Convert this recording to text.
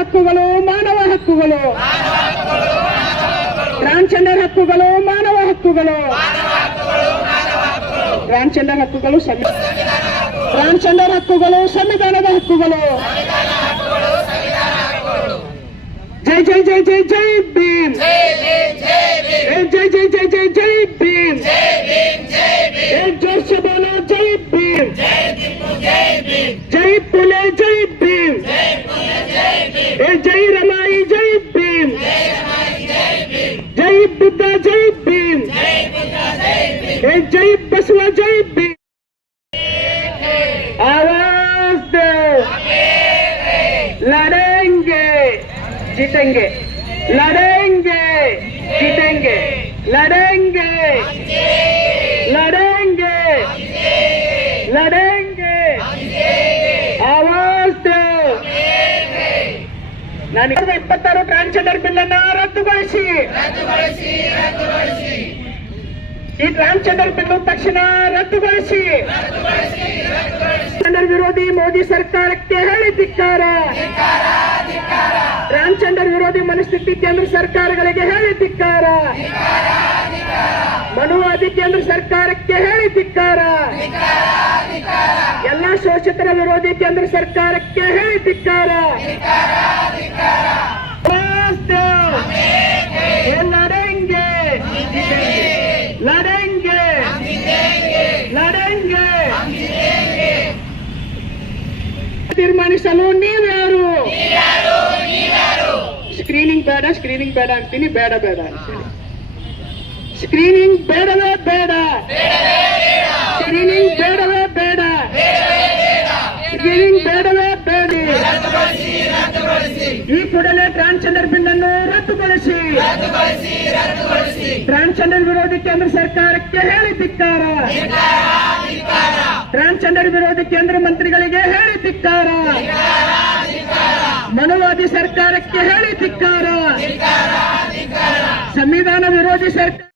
ಹಕ್ಕುಗಳು ಮಾನವ ಹಕ್ಕುಗಳು, ಟ್ರಾನ್ಸ್ಜೆಂಡರ್ ಹಕ್ಕುಗಳು ಮಾನವ ಹಕ್ಕುಗಳು, ಟ್ರಾನ್ಸ್ಜೆಂಡರ್ ಹಕ್ಕುಗಳು ಟ್ರಾನ್ಸ್ಜೆಂಡರ್ ಹಕ್ಕುಗಳು ಸಂವಿಧಾನದ ಹಕ್ಕುಗಳು. ಜೈ ಜೈ ಜೈ ಜೈ ಜೈ ಭೀಮ್, ಜೈ ಜೈ ಜೈ ಜೈ ಜೈ ಭೀಮ್, जोर से बोलो जय भीम, जय पुले जय भीम, जय रमाई जय भीम, जय बुद्धा जय भीम, जय बसवा जय भीम. आवाज दो, लड़ेंगे जीतेंगे, लड़ेंगे जीतेंगे, लड़ेंगे लड़ेंगे लड़ेंगे. आवाज दो. ನಾನು 26 ಟ್ರಾನ್ಸ್ಜೆಂಡರ್ ಬಿಲ್ ಅನ್ನು ರದ್ದುಗೊಳಿಸಿ, ಈ ಟ್ರಾನ್ಸ್ಜೆಂಡರ್ ಬಿಲ್ ತಕ್ಷಣ ರದ್ದುಗೊಳಿಸಿ. ಟ್ರಾನ್ಸ್ಜೆಂಡರ್ ವಿರೋಧಿ ಮೋದಿ ಸರ್ಕಾರಕ್ಕೆ ಹೇಳಿ ಧಿಕ್ಕಾರ, ಟ್ರಾನ್ಸ್ಜೆಂಡರ್ ವಿರೋಧಿ ಮನಸ್ಥಿತಿ ಕೇಂದ್ರ ಸರ್ಕಾರಗಳಿಗೆ ಹೇಳಿ ಧಿಕ್ಕಾರ, ಮನುವಾದಿ ಕೇಂದ್ರ ಸರ್ಕಾರಕ್ಕೆ ಹೇಳಿ ಧಿಕ್ಕಾರ, ಎಲ್ಲ ಶೋಷಿತರ ವಿರೋಧಿ ಕೇಂದ್ರ ಸರ್ಕಾರಕ್ಕೆ ಹೇಳಿ ಧಿಕ್ಕಾರ. ಲಡೆಂಗೆ ಲಡೆಂಗೆ ಲಡೆಂಗೆ. ತೀರ್ಮಾನಿಸಲು ನೀವ್ಯಾರು? ಸ್ಕ್ರೀನಿಂಗ್ ಬೇಡ, ಸ್ಕ್ರೀನಿಂಗ್ ಬೇಡ ಅಂತೀನಿ, ಬೇಡ ಬೇಡ ಅಂತೀನಿ. ಸ್ಕ್ರೀನಿಂಗ್ ಬೇಡವೇ ಬೇಡ, ಸ್ಕ್ರೀನಿಂಗ್ ಬೇಡವೇ ಬೇಡ, ಸ್ಕ್ರೀನಿಂಗ್ ಬೇಡವೇ ಬೇಡ. ಈ ಕೂಡಲೇ ಟ್ರಾನ್ಸ್ಜೆಂಡರ್ ಬಿಲ್ ಅನ್ನು ರದ್ದುಗೊಳಿಸಿ. ಟ್ರಾನ್ಸ್ಜೆಂಡರ್ ವಿರೋಧಿ ಕೇಂದ್ರ ಸರ್ಕಾರಕ್ಕೆ ಹೇಳಿ ಧಿಕ್ಕಾರ, ಟ್ರಾನ್ಸ್ಜೆಂಡರ್ ವಿರೋಧಿ ಕೇಂದ್ರ ಮಂತ್ರಿಗಳಿಗೆ ಹೇಳಿ ಧಿಕ್ಕಾರ, ಮನುವಾದಿ ಸರ್ಕಾರಕ್ಕೆ ಹೇಳಿ ಧಿಕ್ಕಾರ, ಸಂವಿಧಾನ ವಿರೋಧಿ ಸರ್ಕಾರ